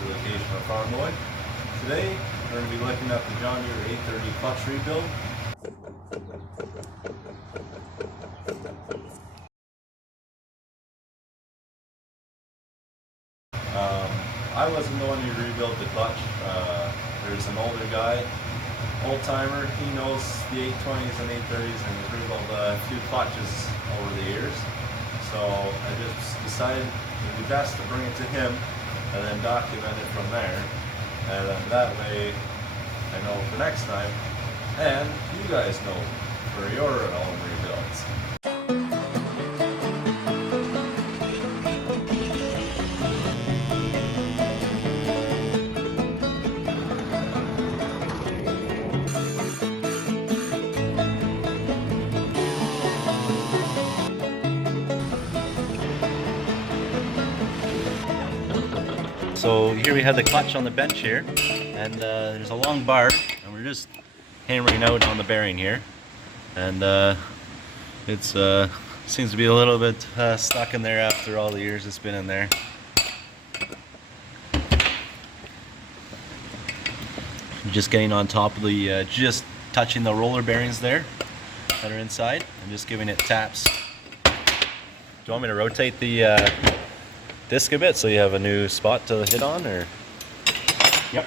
to the occasional farm boy. Today we're going to be looking at the John Deere 830 clutch rebuild. I wasn't the one who rebuilt the clutch. There's an older guy, old timer. He knows the 820s and 830s and he's rebuilt a few clutches over the years. So I just decided it would be best to bring it to him and then document it from there. And that way I know for next time, and you guys know for your own rebuilds. So here we have the clutch on the bench here, and there's a long bar, and we're just hammering out on the bearing here, and it's seems to be a little bit stuck in there after all the years it's been in there. Just getting on top of the, just touching the roller bearings there that are inside, and just giving it taps. Do you want me to rotate the disc a bit so you have a new spot to hit on, or? Yep.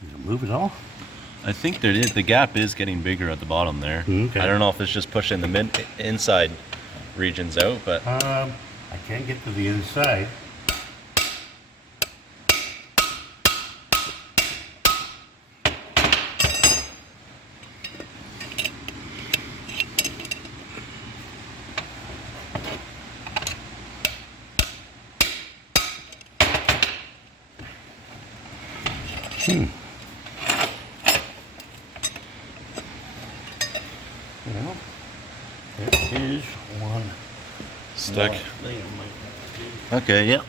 Does it move at all? I think the gap is getting bigger at the bottom there. Okay. I don't know if it's just pushing the inside regions out, but I can't get to the inside. Well, there is one stuck. There might be. Okay, yeah.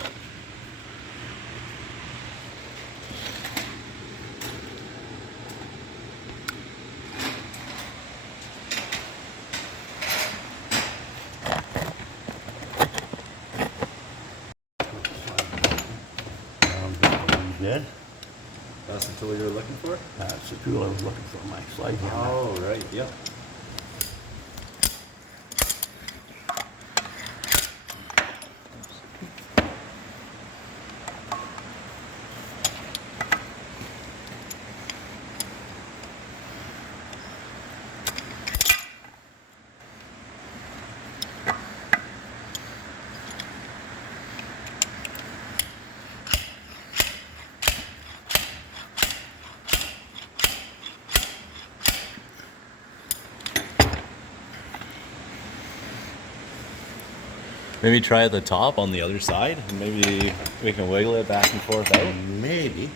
Dead. That's the tool you were looking for? That's the tool I was looking for, my slide hammer. Oh, right, yep. Maybe try at the top on the other side, and maybe we can wiggle it back and forth out. Maybe.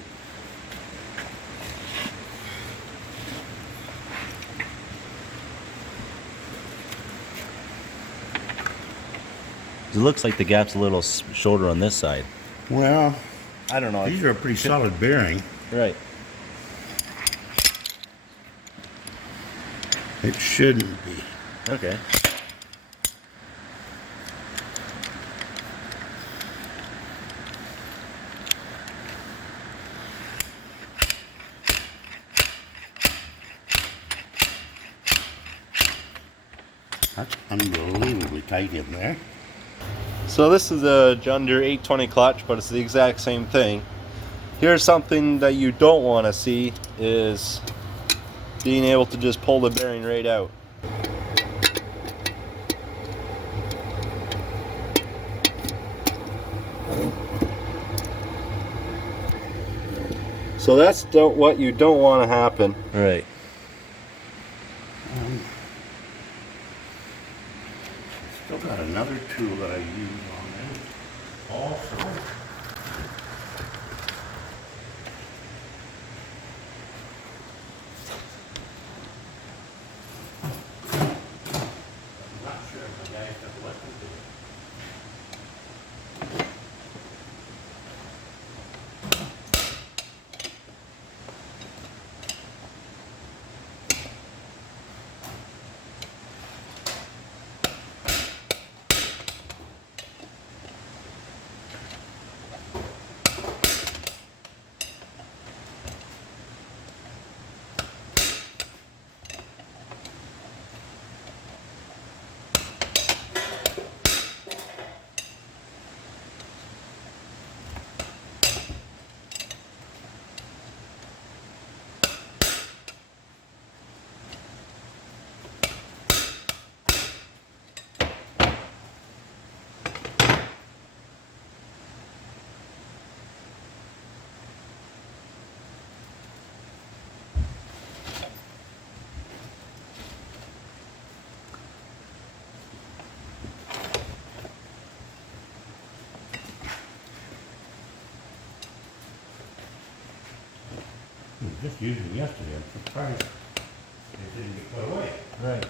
It looks like the gap's a little shorter on this side. Well, I don't know. these are a pretty solid bearing. Right. It shouldn't be. Okay. That's unbelievably tight in there. So this is a John Deere 820 clutch, but it's the exact same thing. Here's something that you don't want to see is being able to just pull the bearing right out. So that's what you don't want to happen. Right. Still got another tool that I use on it. Also, I'm not sure my guys have listened to it. Just used it yesterday. I'm surprised it didn't get put away. Right.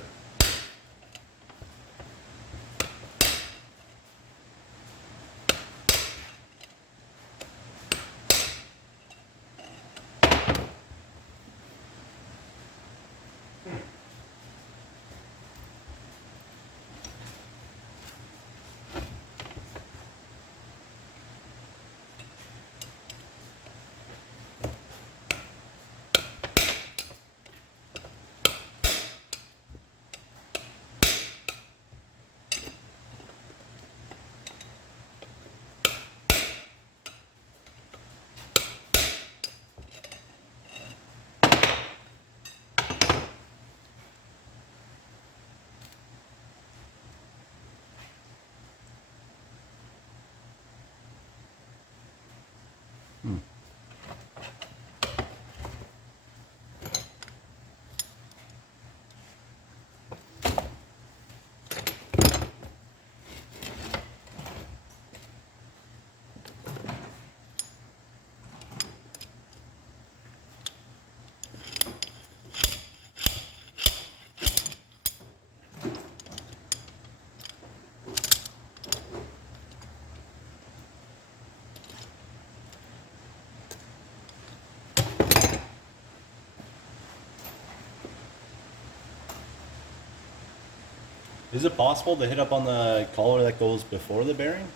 Is it possible to hit up on the collar that goes before the bearing?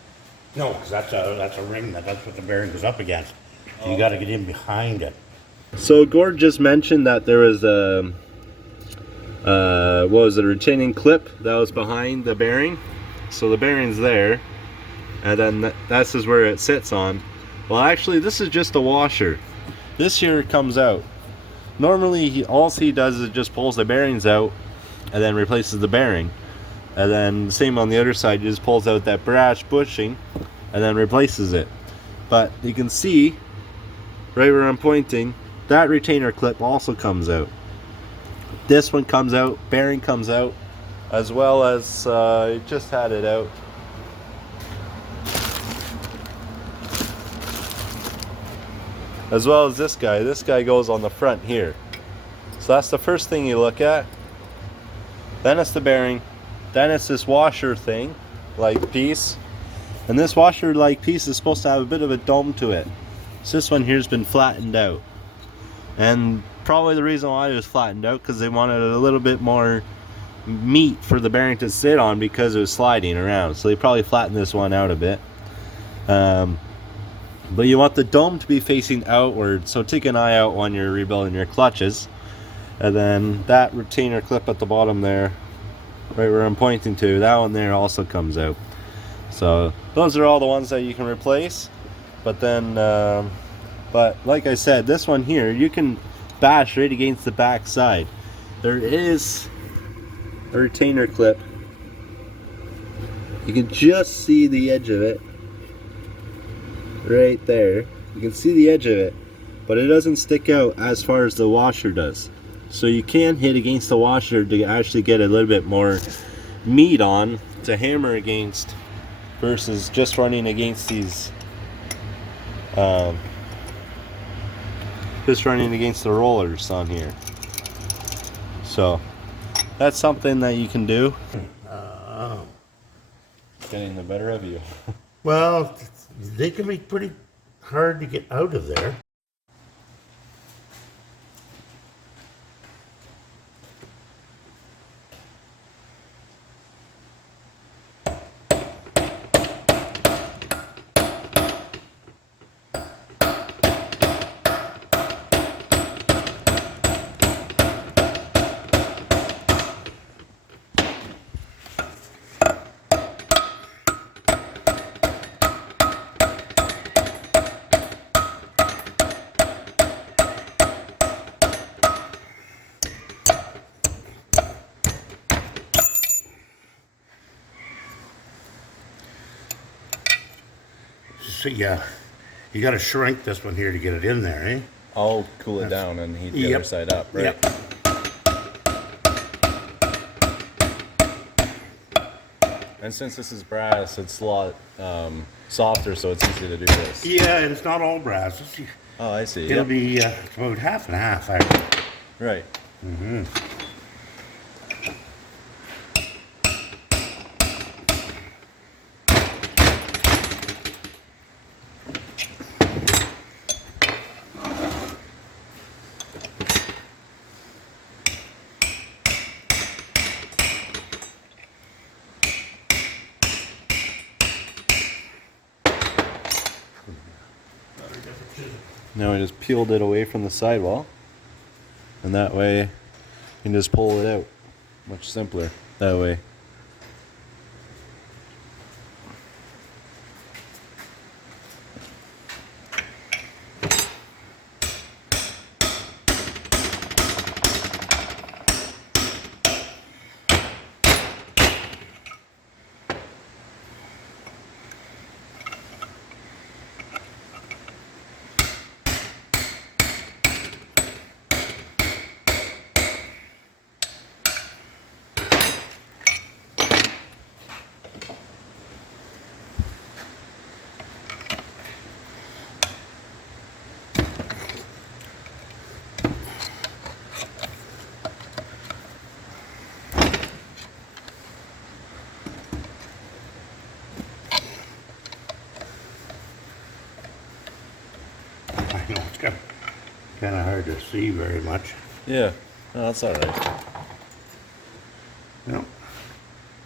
No, because that's a ring. That's what the bearing goes up against. So you got to get in behind it. So Gord just mentioned that there was a what was it, a retaining clip that was behind the bearing. So the bearing's there, and then this is where it sits on. Well, actually, this is just a washer. This here comes out. Normally, all he does is just pulls the bearings out, and then replaces the bearing. And then same on the other side, he just pulls out that brass bushing, and then replaces it. But you can see, right where I'm pointing, that retainer clip also comes out. This one comes out, bearing comes out, as well as it just had it out. As well as this guy. This guy goes on the front here. So that's the first thing you look at. Then it's the bearing. Then it's this washer thing, like piece. And this washer like piece is supposed to have a bit of a dome to it. So this one here's been flattened out. And probably the reason why it was flattened out, because they wanted a little bit more meat for the bearing to sit on because it was sliding around. So they probably flattened this one out a bit. But you want the dome to be facing outward, so take an eye out when you're rebuilding your clutches. And then that retainer clip at the bottom there, right where I'm pointing to, that one there also comes out. So those are all the ones that you can replace. But then, but like I said, this one here, you can bash right against the back side. There is a retainer clip. You can just see the edge of it. Right there. You can see the edge of it, but it doesn't stick out as far as the washer does. So you can hit against the washer to actually get a little bit more meat on to hammer against versus just running against these just running against the rollers on here. So that's something that you can do. Oh. getting the better of you. Well, they can be pretty hard to get out of there. So yeah, you got to shrink this one here to get it in there, eh? I'll cool it down and heat the other side up, right? Yep. And since this is brass, it's a lot softer, so it's easy to do this. Yeah, and it's not all brass. Oh, I see. It'll be about half and half, actually. Right. Mm-hmm. Now I just peeled it away from the sidewall, and that way you can just pull it out. Much simpler that way. I know it's kind of hard to see very much. Yeah, no, that's all right. You know,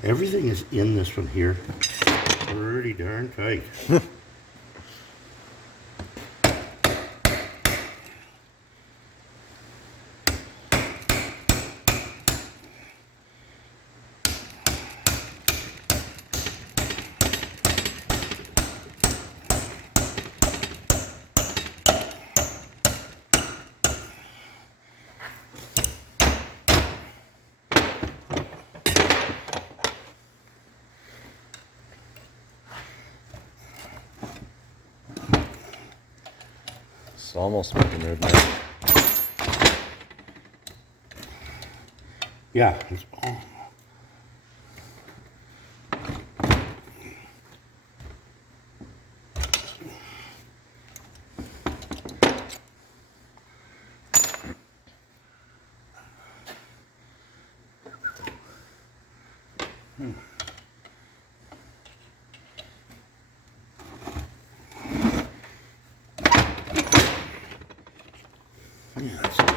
everything is in this one here pretty darn tight. It's almost making road now. Yeah, it's all. Yeah, that's it.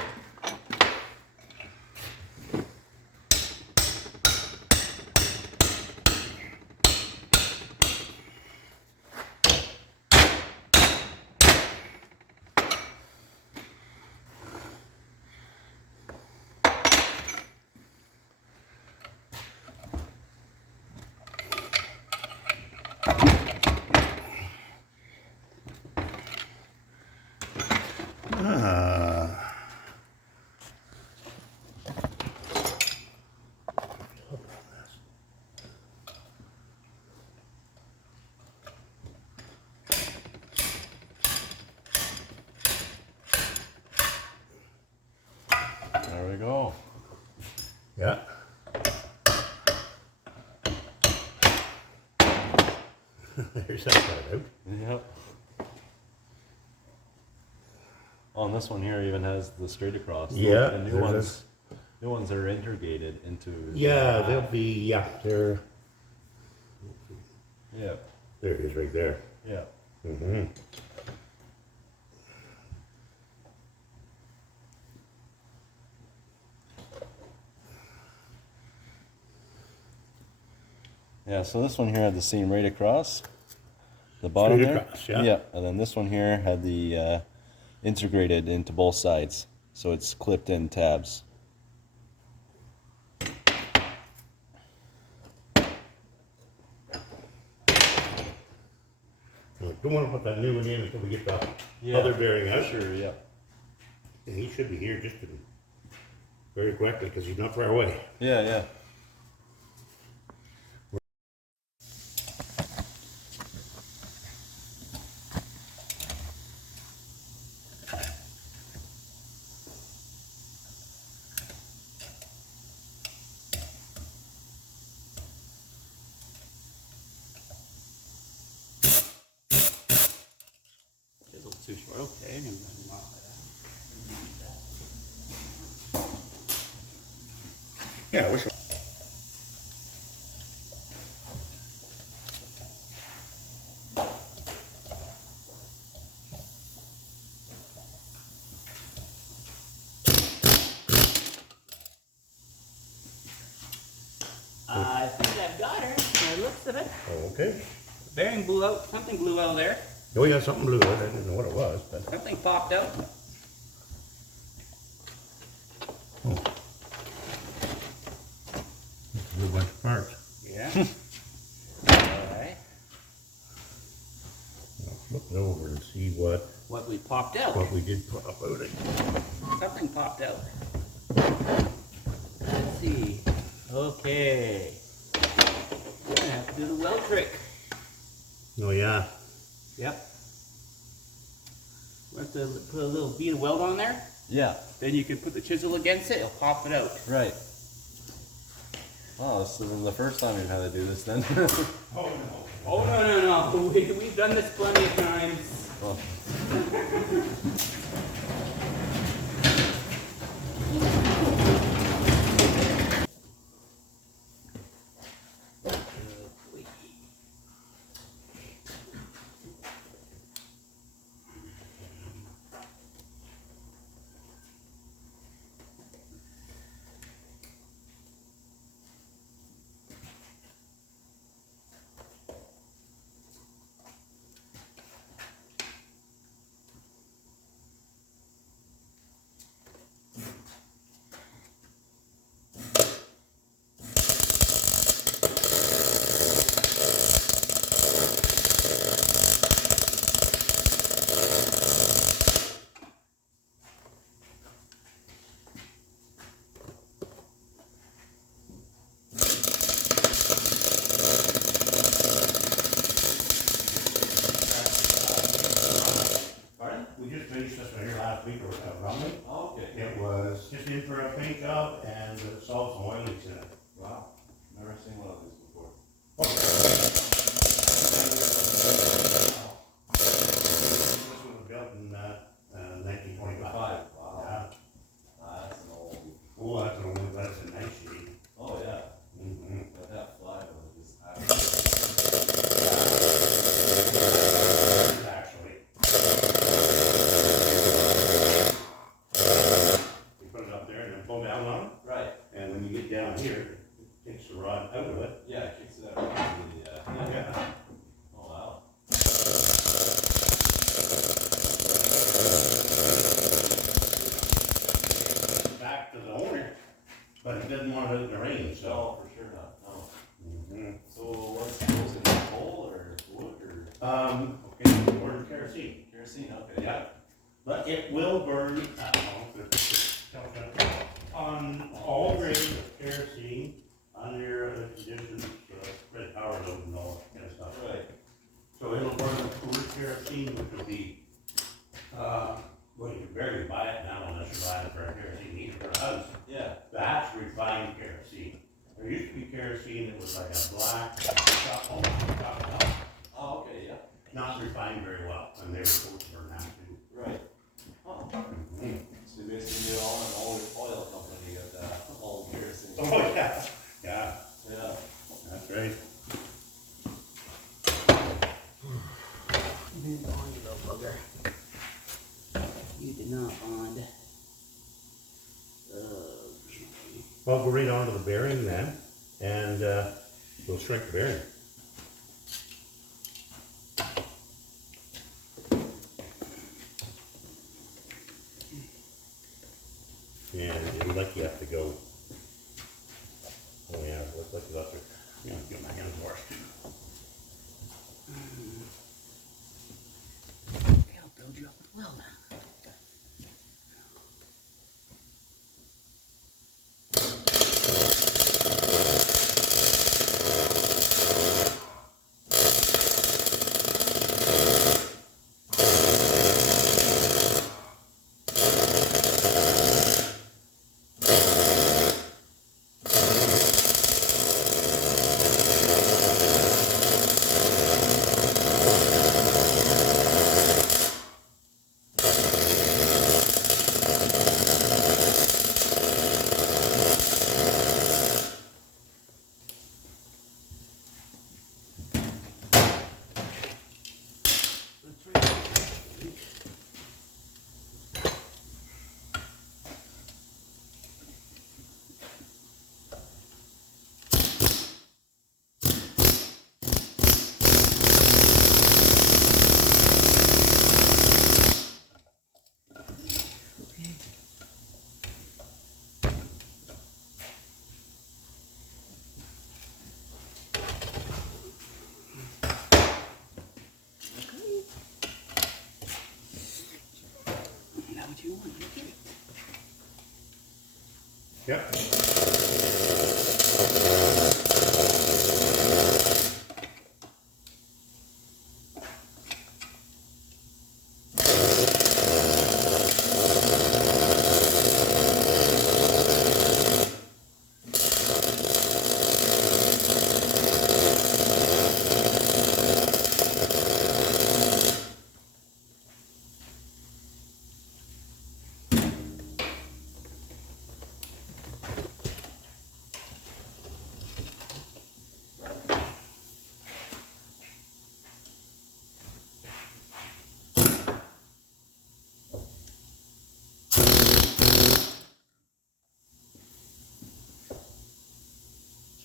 There we go. Yeah. There's that part out. Yep. On this one here even has the straight across. Yeah, The new there's ones are integrated into. Yeah, they'll be, yeah, they're, Yeah. There it is right there. Yeah. Mm-hmm. Yeah, so this one here had the seam right across the bottom Straight there. across, yeah. Yeah, and then this one here had the integrated into both sides, so it's clipped in tabs. Don't want to put that new one in until we get the Yeah, other bearing out. Sure, yeah. And he should be here just very quickly because he's not far away. Yeah, yeah. Too short. Okay. Yeah, I wish. I think I've got her. By the looks of it. Okay. The bearing blew out. Something blew out of there. Oh yeah, something blew out. I didn't know what it was, but Something popped out. it's a whole bunch of parts. Yeah. Alright. Look it over and see what What we popped out. we did put up out it. Something popped out. Let's see. Okay. We're gonna have to do the weld trick. Oh yeah. Yep. We have to put a little bead of weld on there. Yeah, Then you can put the chisel against it. It'll pop it out. right. Oh, this is the first time we've had to do this then. Oh no. Oh no. We've done this plenty of times. Well, Pardon? We just finished this one here last week or Romney. oh, okay. It was just in for a paint job and solved some oil leaks in it. Wow, never seen one of these before. This one was built in 1925. Wow. Yeah. That's an old. Oh, that's an old, that's a nice shape. Oh, yeah. Mm-hmm. But that fly was just Actually. You put it up there and then pull down on it, right. and when you get down here, it takes the rod out of it. Yeah, it kicks it out. Yeah. Oh, wow. Back to the owner, but he doesn't want it in the rain, so. No, for sure not. No. Mhm. So what's supposed to be coal or wood or Okay, burn kerosene. kerosene? Okay. Yeah. But it will burn, on all grades of kerosene, under the conditions, red power load and all that kind of stuff. Right. So it'll burn the cooler kerosene, which will be, well, you can barely buy it now unless you buy it for a kerosene heater for a house. Yeah. That's refined kerosene. There used to be kerosene that was like a black, chocolate, Oh, okay. Yeah. not refined very well, and they were supposed to burn that too. Right. Oh. Mhm. So you basically do all an oil company got all kerosene. Oh, yeah, yeah, Yeah. that's right. didn't bond, you little bugger. You did not bond. Well, go right onto the bearing then, and we'll shrink the bearing. And it looks like you have to go. Oh yeah, it looks like you have to. Yeah, get my hands washed. I'll build you up with well now. What you want, you get it. Yep.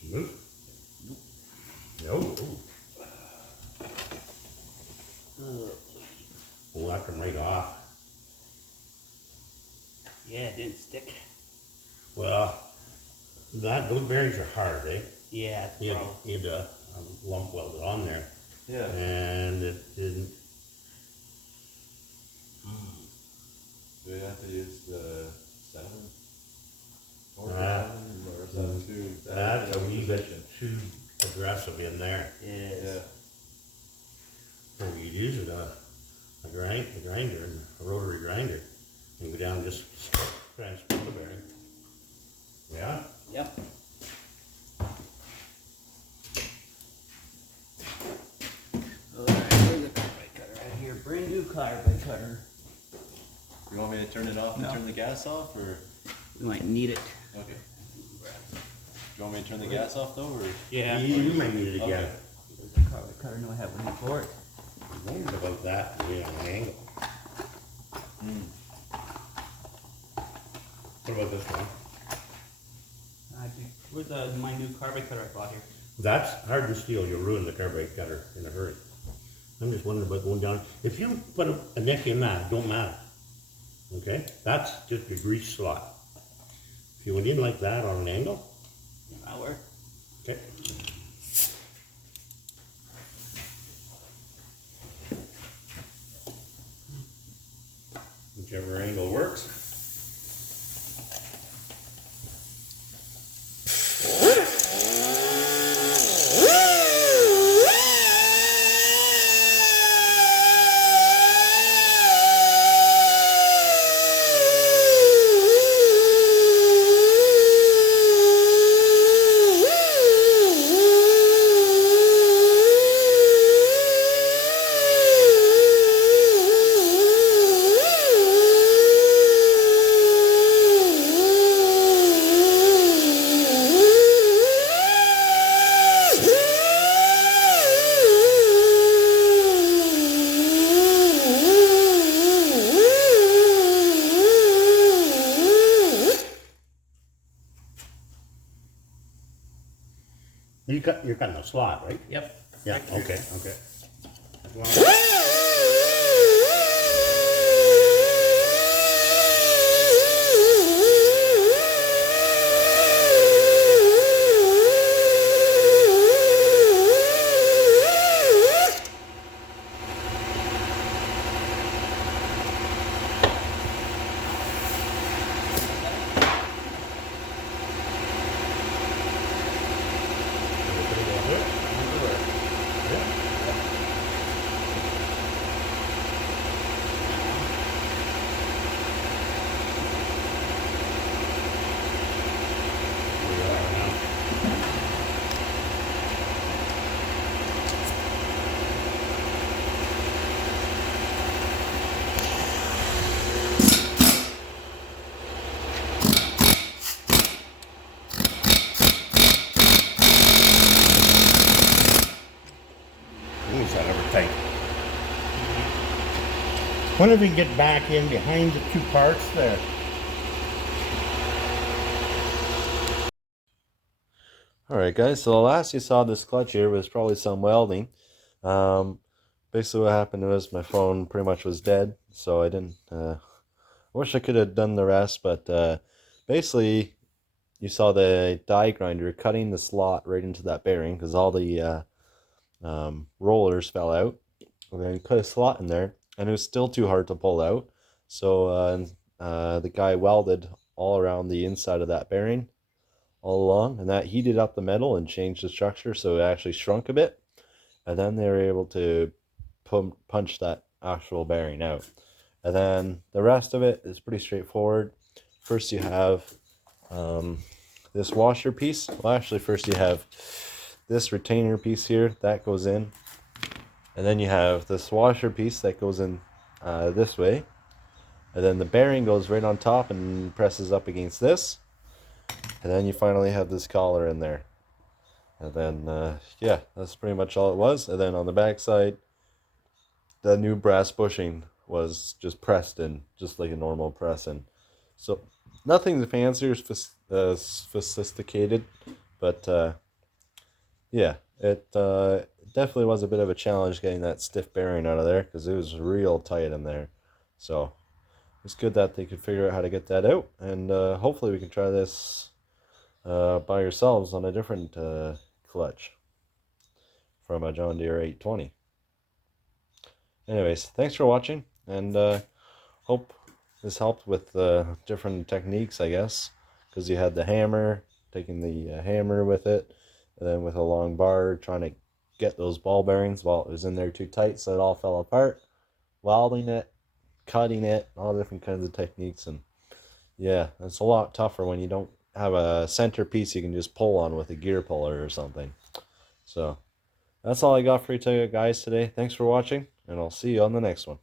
Smooth? No. We'll knock them right off. Yeah, it didn't stick. Well, those bearings are hard, eh? Yeah, it's You probably. had to lump weld it on there. Yeah. And it didn't. Do we have to use the 7? Or Uh, 7 or 7.2? That's a wee bit too aggressive in there. Yes. Yeah. So you use a grinder, a rotary grinder, and go down and just transfer the bearing. Yeah? Yep. Alright, where's the carbide cutter? Right here, brand new carbide cutter. You want me to turn it off and No. turn the gas off, or? We might need it. Okay. Do you want me to turn the gas off though, or? Yeah. You might need it again. Okay. There's a carbide cutter, no, I have one for it. I wondered about that, being on an angle. What about this one? Where's my new carbide cutter I bought here? That's hardened steel. You'll ruin the carbide cutter in a hurry. I'm just wondering about going down. If you put a neck in that, don't matter. Okay? That's just your grease slot. If you went in like that on an angle, That'll work. okay. Whichever angle works. you're cutting a slot, right? Yep. Yeah, okay, okay. Is that ever tight? Wonder if we can get back in behind the two parts there. Alright guys, so the last you saw this clutch here was probably some welding. Basically what happened was my phone pretty much was dead, so I didn't, I wish I could have done the rest, but basically you saw the die grinder cutting the slot right into that bearing because all the rollers fell out. And then you cut a slot in there, and it was still too hard to pull out. So the guy welded all around the inside of that bearing all along, and that heated up the metal and changed the structure, so it actually shrunk a bit. And then they were able to punch that actual bearing out. And then the rest of it is pretty straightforward. First you have this washer piece. Well, actually first you have this retainer piece here that goes in, and then you have this washer piece that goes in this way, and then the bearing goes right on top and presses up against this, and then you finally have this collar in there. And then yeah, that's pretty much all it was. And then on the back side, the new brass bushing was just pressed in just like a normal press in. So nothing fancy or sophisticated, but yeah, it definitely was a bit of a challenge getting that stiff bearing out of there because it was real tight in there. So it's good that they could figure out how to get that out, and hopefully we can try this by yourselves on a different clutch from a John Deere 820. Anyways, thanks for watching, and hope this helped with different techniques, I guess, because you had the hammer, taking the hammer with it, and then with a long bar trying to get those ball bearings while it was in there too tight so it all fell apart, welding it, cutting it, all different kinds of techniques. And yeah, it's a lot tougher when you don't have a centerpiece you can just pull on with a gear puller or something. So that's all I got for you guys today. Thanks for watching, and I'll see you on the next one.